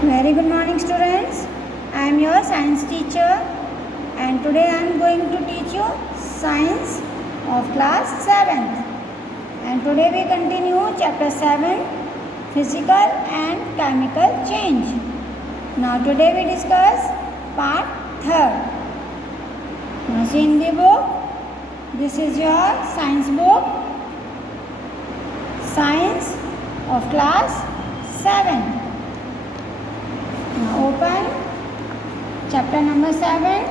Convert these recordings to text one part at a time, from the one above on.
Very good morning, students. I am your science teacher, and today I am going to teach you science of class 7th. And today we continue chapter 7, physical and chemical change. Now today we discuss part 3rd. Now see in the book, this is your science book, science of class 7. Now open chapter number 7.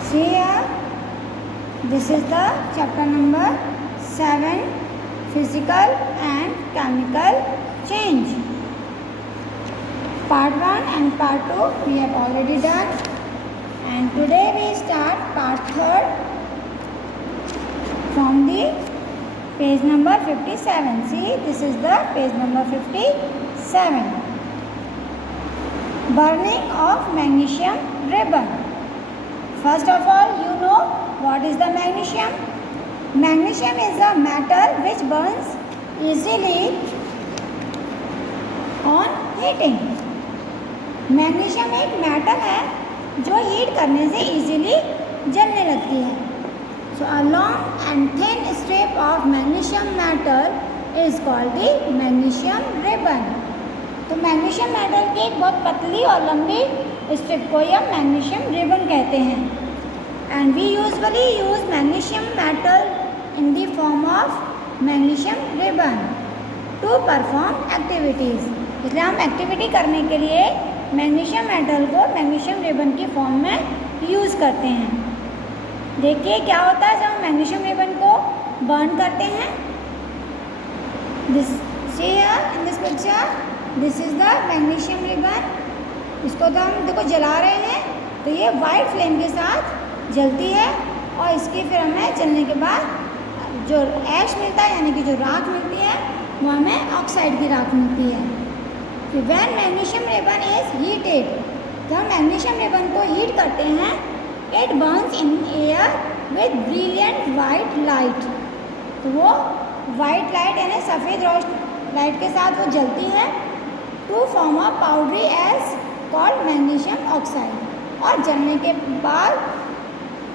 See here, this is the chapter number 7, physical and chemical change. Part 1 and part 2 we have already done, and today we start part 3rd from the page number 57. See, this is the page number 57. Burning of magnesium ribbon. First of all, you know what is the magnesium? Magnesium is a metal which burns easily on heating. Magnesium एक metal है जो heat करने से easily जलने लगती है. So a long and thin strip of magnesium metal is called the magnesium ribbon. तो magnesium metal की एक बहुत पतली और लंबी स्ट्रिप को हम मैग्नीशियम रिबन कहते हैं. And we usually use magnesium metal in the form of magnesium ribbon to perform activities. इसलिए हम एक्टिविटी करने के लिए मैग्नीशियम मेटल को मैग्नीशियम रिबन की फॉर्म में यूज़ करते हैं. देखिए क्या होता है जब हम मैग्नीशियम रिबन को बर्न करते हैं. This see here in this picture, this is the magnesium ribbon. इसको तो हम देखो जला रहे हैं, तो ये वाइट फ्लेम के साथ जलती है और इसकी फिर हमें जलने के बाद जो ऐश मिलता है यानी कि जो राख मिलती है वो हमें ऑक्साइड की राख मिलती है. When magnesium ribbon is heated, तो हम मैग्नीशियम रिबन को हीट करते हैं, it Burns in air with brilliant white light. तो वो वाइट लाइट यानी सफ़ेद रोशनी लाइट के साथ वो जलती है to form a powdery as called magnesium oxide. और जलने के बाद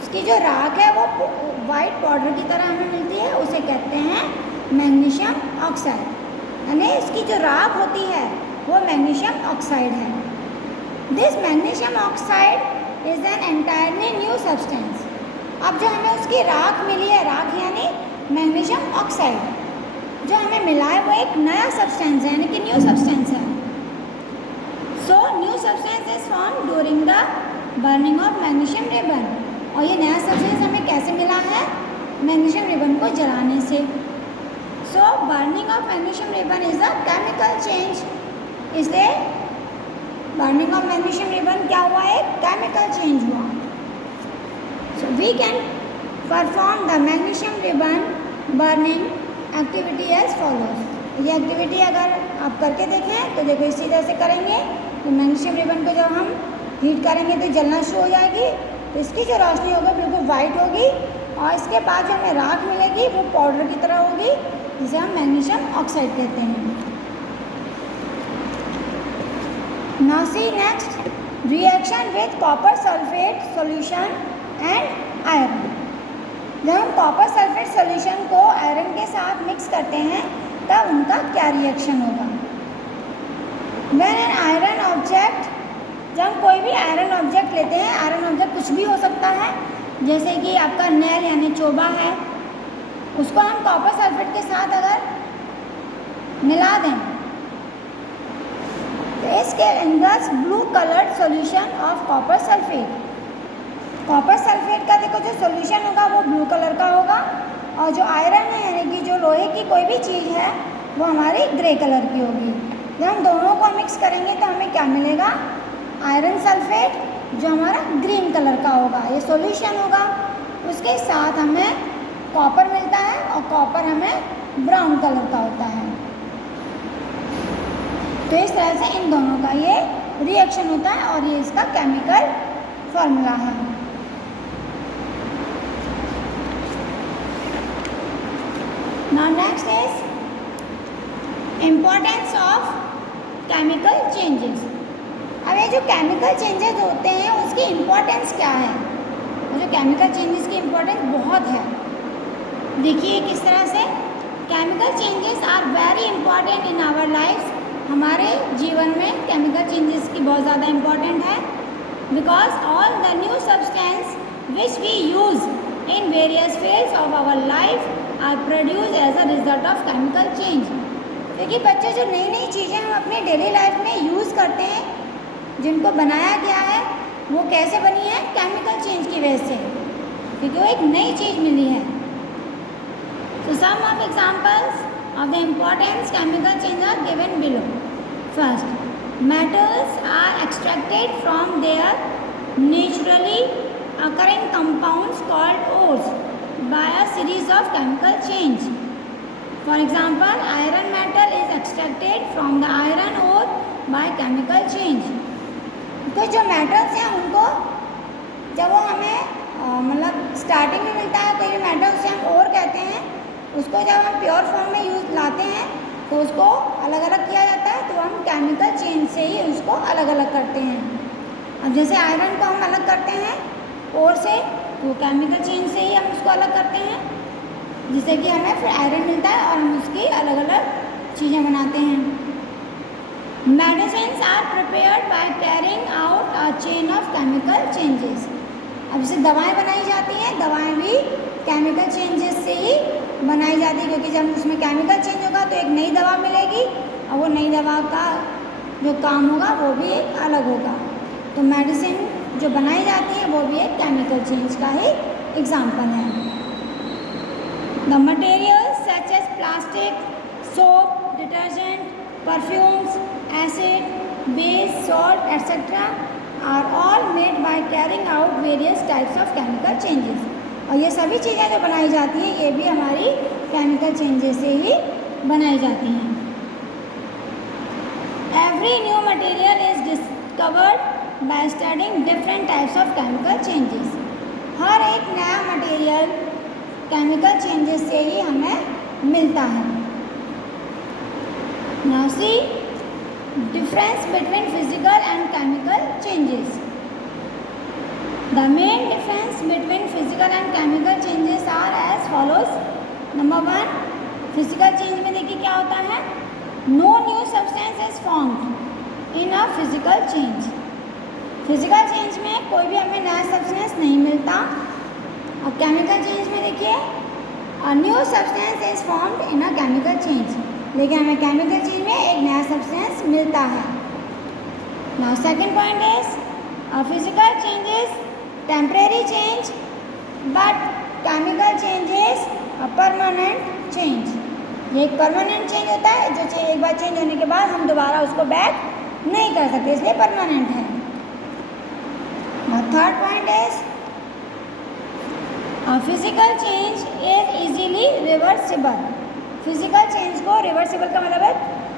उसकी जो राख है वो वाइट पाउडर की तरह हमें मिलती है, उसे कहते हैं मैग्नीशियम ऑक्साइड. यानी इसकी जो राख होती है वो मैग्नीशियम ऑक्साइड है. This magnesium oxide is an entirely new substance. अब जो हमें उसकी राख मिली है, राख यानी मैग्नीशियम ऑक्साइड जो हमें मिला है वो एक नया सब्सटेंस है यानी कि न्यू सब्सटेंस है. So new substance is form during the burning of magnesium ribbon. और ये नया सब्सटेंस हमें कैसे मिला है? मैग्नीशियम रिबन को जलाने से. So burning of magnesium ribbon is a chemical change. इसलिए बर्निंग ऑफ मैग्नीशियम रिबन क्या हुआ? एक केमिकल चेंज हुआ. So we can perform the magnesium ribbon burning activity as follows. ये एक्टिविटी अगर आप करके देखें तो देखो इसी तरह से करेंगे. तो मैग्नीशियम रिबन को जब हम हीट करेंगे तो जलना शुरू हो जाएगी, तो इसकी जो रोशनी होगी बिल्कुल वाइट होगी और इसके बाद जो हमें राख मिलेगी वो पाउडर की तरह होगी जिसे हम मैग्नीशियम ऑक्साइड कहते हैं. Now see next reaction with copper sulphate solution and iron. जब हम कॉपर सल्फेट सॉल्यूशन को आयरन के साथ मिक्स करते हैं तब उनका क्या रिएक्शन होगा? व्हेन एन आयरन ऑब्जेक्ट, जब हम कोई भी आयरन ऑब्जेक्ट लेते हैं, आयरन ऑब्जेक्ट कुछ भी हो सकता है, जैसे कि आपका नेल यानी चोबा है, उसको हम कॉपर सल्फेट के साथ अगर मिला दें तो इसके अंदर blue coloured solution of copper sulphate. Copper sulphate का देखो जो सॉल्यूशन होगा वो ब्लू कलर का होगा और जो आयरन है यानी कि जो लोहे की कोई भी चीज़ है वो हमारी ग्रे कलर की होगी. जब हम दोनों को मिक्स करेंगे तो हमें क्या मिलेगा? आयरन सल्फेट जो हमारा ग्रीन कलर का होगा, ये सॉल्यूशन होगा. उसके साथ हमें कॉपर मिलता है और कॉपर हमें ब्राउन कलर का होता है. तो इस तरह से इन दोनों का ये रिएक्शन होता है और ये इसका केमिकल फॉर्मूला है. Now next is importance of chemical changes. अब ये जो केमिकल चेंजेस होते हैं उसकी इम्पोर्टेंस क्या है? जो केमिकल चेंजेस की इम्पोर्टेंस बहुत है। देखिए किस तरह से chemical changes are very important in our life. हमारे जीवन में केमिकल चेंजेस की बहुत ज़्यादा इम्पॉर्टेंट है, because all the new substance which we use in various fields of our life are produce as a result of chemical change. क्योंकि बच्चे जो नई नई चीज़ें हम अपने डेली लाइफ में यूज़ करते हैं, जिनको बनाया गया है, वो कैसे बनी है? केमिकल चेंज की वजह से, क्योंकि वो एक नई चीज़ मिली है। So some of examples of the importance chemical change are given below. First, metals are extracted from their naturally occurring compounds called ores by a series of chemical change. For example, iron metal is extracted from the iron ore by chemical change. तो जो metals हैं उनको जब वो हमें मतलब starting में मिलता है, तो ये मेटल उसे हम ओर कहते हैं, उसको जब हम प्योर फॉर्म में यूज लाते हैं तो उसको अलग अलग किया जाता है, तो हम केमिकल चेंज से ही उसको अलग अलग करते हैं। अब जैसे आयरन को हम अलग करते हैं ओर से, तो केमिकल चेंज से ही हम उसको अलग करते हैं, जिससे कि हमें फिर आयरन मिलता है और हम उसकी अलग अलग चीज़ें बनाते हैं। Medicines are prepared by carrying out a chain of chemical changes. अब जैसे दवाएं बनाई जाती हैं, दवाएं भी केमिकल चेंजेस से ही बनाई जाती है, क्योंकि जब उसमें केमिकल चेंज होगा तो एक नई दवा मिलेगी और वो नई दवा का जो काम होगा वो भी एक अलग होगा। तो मेडिसिन जो बनाई जाती है वो भी एक केमिकल चेंज का ही एग्जाम्पल है। The materials such as plastic, soap, detergent, perfumes, acid, base, salt etcetera are all made by carrying out various types of chemical changes. और ये सभी चीज़ें जो बनाई जाती हैं ये भी हमारी केमिकल चेंजेस से ही बनाई जाती हैं। Every new material is discovered by studying different types of chemical changes. हर एक नया मटेरियल केमिकल चेंजेस से ही हमें मिलता है। Now see difference between physical and chemical changes. The main difference between physical and chemical changes are as follows. Number 1, physical change में देखिए क्या होता है? No new substance is formed in a physical change. Physical change में कोई भी हमें नया substance नहीं मिलता। अब chemical change में देखिए a new substance is formed in a chemical change. लेकिन हमें chemical change में एक नया substance मिलता है। Now second point is a physical change is temporary change, but chemical change is a permanent change. ये एक परमानेंट चेंज होता है, जो एक बार चेंज होने के बाद हम दोबारा उसको बैक नहीं कर सकते, इसलिए परमानेंट है। Third point is physical change is easily reversible. Physical change को रिवर्सिबल का मतलब है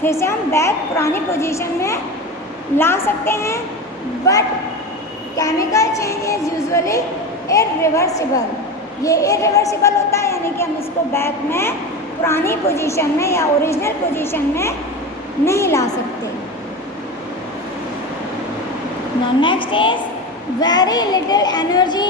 फिर से हम बैक पुरानी पोजीशन में ला सकते हैं, but chemical change is usually irreversible. ये इरिवर्सिबल होता है, यानी कि हम इसको बैक में पुरानी पोजीशन में या ओरिजिनल पोजीशन में नहीं ला सकते। Now next is very little energy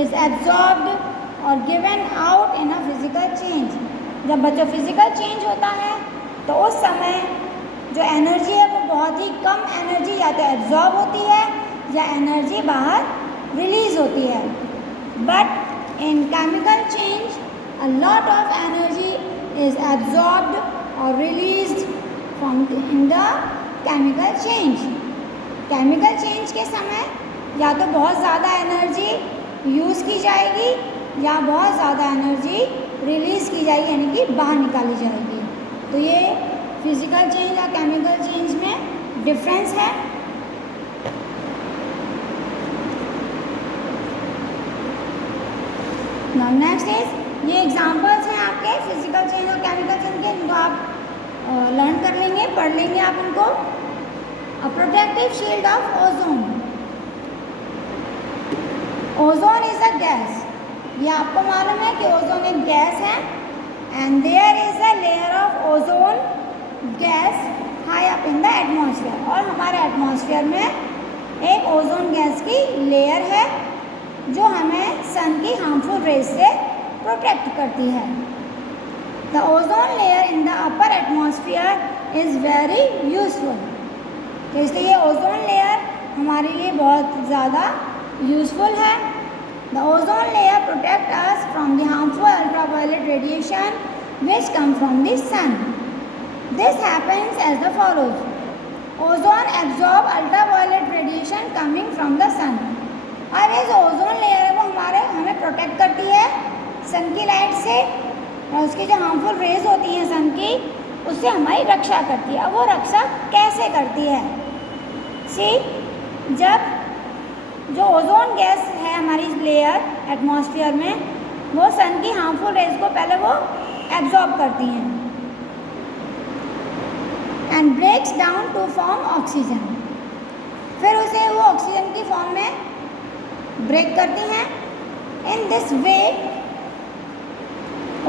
is absorbed और given out in a physical change. जब बच्चों फिजिकल चेंज होता है तो उस समय जो एनर्जी है वो बहुत ही कम एनर्जी या तो एब्जॉर्ब होती है या एनर्जी बाहर रिलीज होती है। But in chemical change a lot of energy is absorbed और released from in the chemical change. Chemical change के समय या तो बहुत ज़्यादा एनर्जी यूज़ की जाएगी या बहुत ज़्यादा एनर्जी रिलीज़ की जाएगी, यानी कि बाहर निकाली जाएगी। तो ये फिजिकल चेंज और केमिकल चेंज में डिफरेंस है। नाउ नेक्स्ट इज ये एग्जांपल्स हैं आपके फिजिकल चेंज और केमिकल चेंज के, इनको आप लर्न कर लेंगे, पढ़ लेंगे आप इनको। A protective shield of ozone. Ozone is a gas. ये आपको मालूम है कि ओजोन एक गैस है, and there is a layer of ozone gas high up in the atmosphere. और हमारे एटमॉस्फेयर में एक ओजोन गैस की लेयर है जो हमें सन की हार्मफुल रेज से प्रोटेक्ट करती है। The ozone layer in the upper atmosphere is very useful. तो इसलिए ये ओजोन लेयर हमारे लिए बहुत ज़्यादा यूजफुल है। The ozone layer protect us from the harmful ultraviolet radiation which come from the sun. This happens as the follows. Ozone absorb ultraviolet radiation coming from the sun. और ये जो ozone layer है वो हमें protect करती है सन की light से, और उसकी जो हार्मफुल रेज होती हैं सन की, उससे हमारी रक्षा करती है। अब वो रक्षा कैसे करती है? सी, जब जो ओजोन गैस है हमारी लेयर एटमॉस्फेयर में, वो सन की हार्मफुल रेज को पहले वो एब्जॉर्ब करती हैं and breaks down to form oxygen. फिर उसे वो ऑक्सीजन की फॉर्म में ब्रेक करती हैं। In this way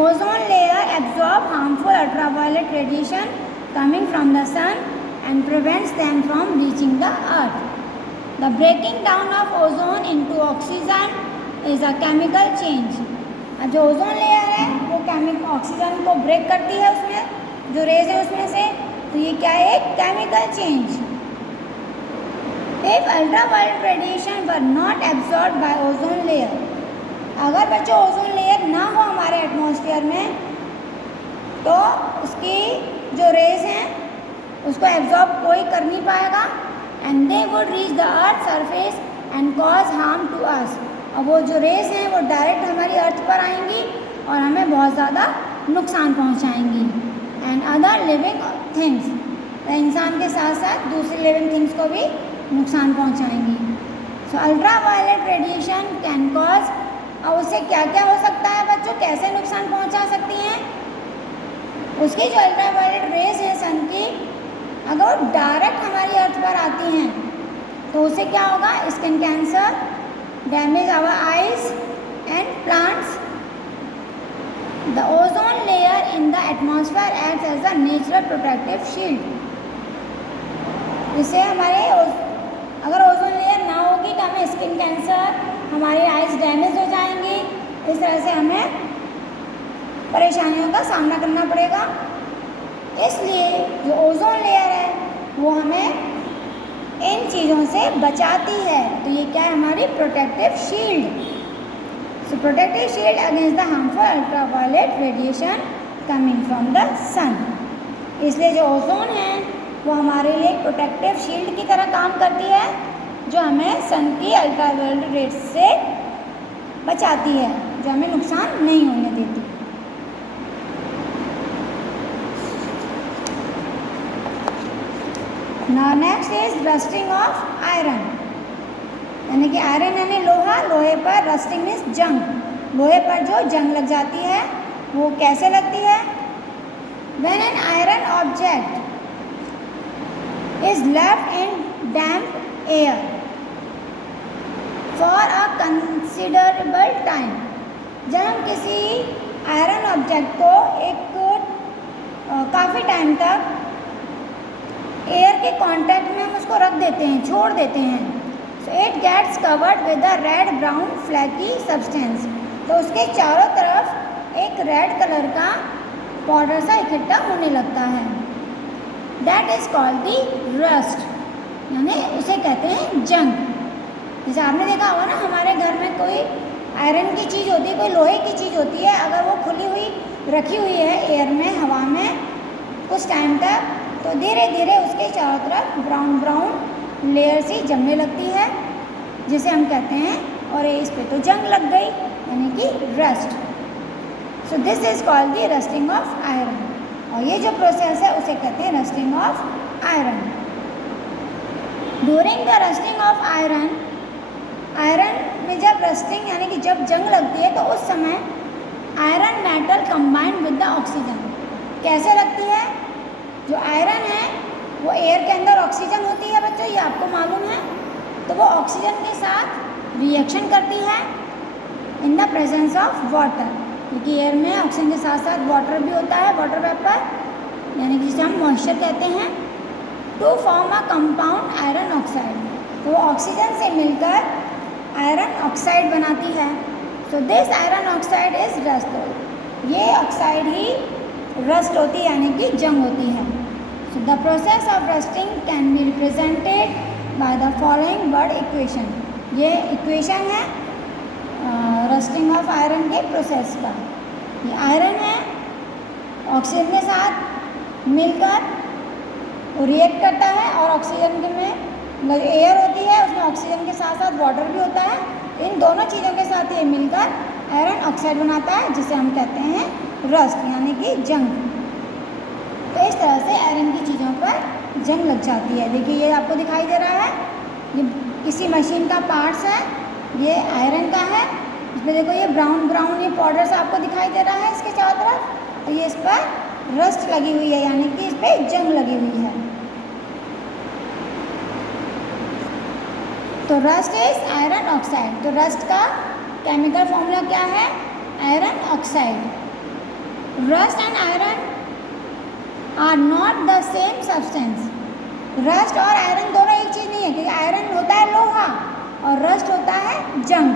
ozone layer absorb harmful ultraviolet radiation coming from the sun and prevents them from reaching the earth. The breaking down of ozone into oxygen is a chemical change. जो ozone layer है वो oxygen को break करती है, उसमें जो raise है उसमें से, तो ये क्या है? एक chemical change. If ultraviolet radiation were not absorb by ozone layer, अगर बच्चों ओजोन लेयर ना हो हमारे एटमॉस्फेयर में, तो उसकी जो रेज हैं उसको एब्जॉर्ब कोई कर नहीं पाएगा and they would reach the earth surface and cause harm to us. और वो जो रेज हैं वो डायरेक्ट हमारी अर्थ पर आएंगी और हमें बहुत ज़्यादा नुकसान पहुंचाएंगी। एंड अदर लिविंग थिंग्स, इंसान के साथ साथ दूसरी लिविंग थिंग्स को भी नुकसान पहुंचाएंगी। सो अल्ट्रावायलेट रेडिएशन कैन कॉज, और उससे क्या क्या हो सकता है बच्चों, कैसे नुकसान पहुंचा सकती हैं? उसकी जो अल्ट्रावायलेट रेज है सन की, अगर वो डायरेक्ट हमारी अर्थ पर आती हैं तो उससे क्या होगा? Skin cancer, damage our eyes and plants. The ozone layer in the atmosphere acts as a natural protective shield. इससे हमारे अगर ओजोन लेयर ना होगी तो हमें स्किन कैंसर, हमारी आइज डैमेज हो जाएंगी, इस तरह से हमें परेशानियों का सामना करना पड़ेगा। इसलिए जो ओजोन लेयर है वो हमें इन चीज़ों से बचाती है। तो ये क्या है? हमारी protective shield. So protective shield against the harmful ultraviolet radiation coming from the sun. इसलिए जो ओजोन है वो हमारे लिए एक प्रोटेक्टिव शील्ड की तरह काम करती है, जो हमें सन की अल्ट्रावायलेट रेज से बचाती है, जो हमें नुकसान नहीं होने देती। Now next is rusting of iron, यानी कि आयरन यानी लोहा, लोहे पर रस्टिंग मीन्स जंग, लोहे पर जो जंग लग जाती है वो कैसे लगती है? When an iron object is left in damp air for a considerable time, जब हम किसी आयरन ऑब्जेक्ट को काफ़ी टाइम तक एयर के कांटेक्ट में हम उसको रख देते हैं, छोड़ देते हैं, so it gets covered with a red brown flaky substance. तो उसके चारों तरफ एक रेड कलर का पाउडर सा इकट्ठा होने लगता है। That is called the rust, यानी उसे कहते हैं जंग। जैसे आपने देखा होगा ना, हमारे घर में कोई आयरन की चीज़ होती है, कोई लोहे की चीज़ होती है, अगर वो खुली हुई रखी हुई है एयर में, हवा में कुछ टाइम तक, तो धीरे धीरे उसके चारों तरफ ब्राउन ब्राउन लेयर सी जमने लगती है, जिसे हम कहते हैं और इस पे तो जंग लग गई, यानी कि rust. So this is called the rusting of iron, और ये जो प्रोसेस है उसे कहते हैं rusting of iron. During the rusting of iron, iron में जब रस्टिंग यानी कि जब जंग लगती है, तो उस समय iron metal combined with the oxygen. कैसे लगती है? जो आयरन है वो एयर के अंदर ऑक्सीजन होती है बच्चों, ये आपको मालूम है, तो वो ऑक्सीजन के साथ रिएक्शन करती है in the presence of water, क्योंकि एयर में ऑक्सीजन के साथ साथ वाटर भी होता है, वाटर वेपर, यानी कि जिसे हम मॉइस्चर कहते हैं। To form a compound iron oxide. तो वो ऑक्सीजन से मिलकर आयरन ऑक्साइड बनाती है। So this iron oxide is rust. ये ऑक्साइड ही रस्ट होती है, यानी कि जंग होती है। So the process of rusting can be represented by the following word equation. ये इक्वेशन है रस्टिंग ऑफ आयरन के प्रोसेस का। ये आयरन है, ऑक्सीजन के साथ मिलकर रिएक्ट करता है और ऑक्सीजन में एयर होती है, उसमें ऑक्सीजन के साथ साथ वाटर भी होता है। इन दोनों चीज़ों के साथ ये मिलकर आयरन ऑक्साइड बनाता है, जिसे हम कहते हैं रस्ट, यानी कि जंग। तो इस तरह से आयरन की चीज़ों पर जंग लग जाती है। देखिए ये आपको दिखाई दे रहा है, ये किसी मशीन का पार्ट्स है, ये आयरन का है। इसमें देखो ये ब्राउन ब्राउन ये पाउडर सा आपको दिखाई दे रहा है इसके चारों तरफ, तो ये इस पर रस्ट लगी हुई है, यानी कि इस पर जंग लगी हुई है। तो रस्ट इज आयरन ऑक्साइड। तो रस्ट का केमिकल फॉर्मूला क्या है? Iron oxide. Rust and iron are not the same substance. Rust और आयरन दोनों एक चीज़ नहीं है, क्योंकि आयरन होता है लोहा और रस्ट होता है जंग,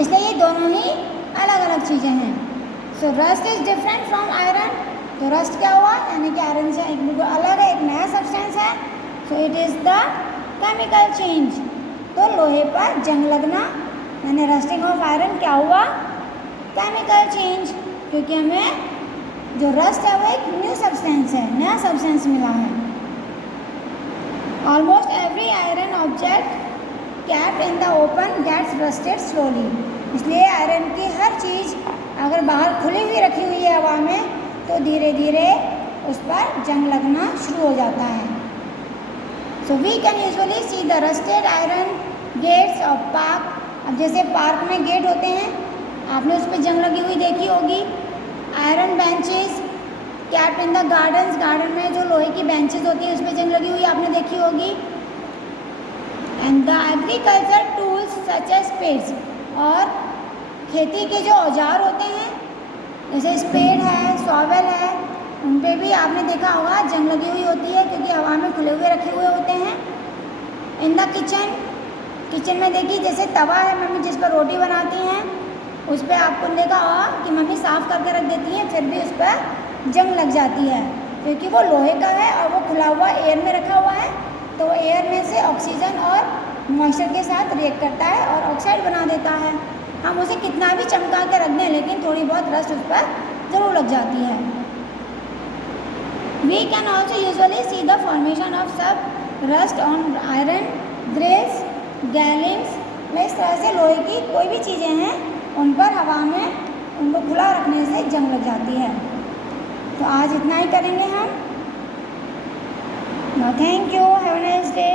इसलिए ये दोनों ही अलग अलग चीज़ें हैं। So rust is different from iron. तो रस्ट क्या हुआ, यानी कि आयरन से एक बिल्कुल अलग है, एक नया सब्सटेंस है। So it is the chemical change. तो लोहे पर जंग लगना यानी रस्टिंग ऑफ आयरन क्या हुआ? केमिकल चेंज, क्योंकि हमें जो रस्ट है वो एक न्यू सब्सटेंस है, नया सब्सटेंस मिला है। Almost every iron object kept in the open gets rusted slowly. इसलिए आयरन की हर चीज़ अगर बाहर खुली हुई रखी हुई है हवा में, तो धीरे धीरे उस पर जंग लगना शुरू हो जाता है। So we can usually see the rusted iron gates of park. अब जैसे पार्क में गेट होते हैं, आपने उस पर जंग लगी हुई देखी होगी। Iron benches capped in the gardens. Garden में जो लोहे की बेंचेस होती है उस पर जंग लगी हुई आपने देखी होगी। And the agriculture tools such as spades. और खेती के जो औजार होते हैं जैसे स्पेड है, शॉवेल है, उन पर भी आपने देखा होगा जंग लगी हुई होती है, क्योंकि हवा में खुले हुए रखे हुए होते हैं। इन द किचन, किचन में देखिए जैसे तवा है मम्मी जिस पर रोटी बनाती हैं, उस पर आपको देखा होगा कि मम्मी साफ़ करके रख देती हैं, फिर भी उस पर जंग लग जाती है, क्योंकि वो लोहे का है और वो खुला हुआ एयर में रखा हुआ है। तो वो एयर में से ऑक्सीजन और मॉइस्चर के साथ रिएक्ट करता है और ऑक्साइड बना देता है। हम उसे कितना भी चमका के रख दें, लेकिन थोड़ी बहुत रस्ट उस पर ज़रूर लग जाती है। We can also usually see the formation of some rust on iron grills गैलिम्स। में इस तरह से लोहे की कोई भी चीज़ें हैं उन पर हवा में उनको खुला रखने से जंग लग जाती है। तो आज इतना ही करेंगे हम। Thank you, have a nice day.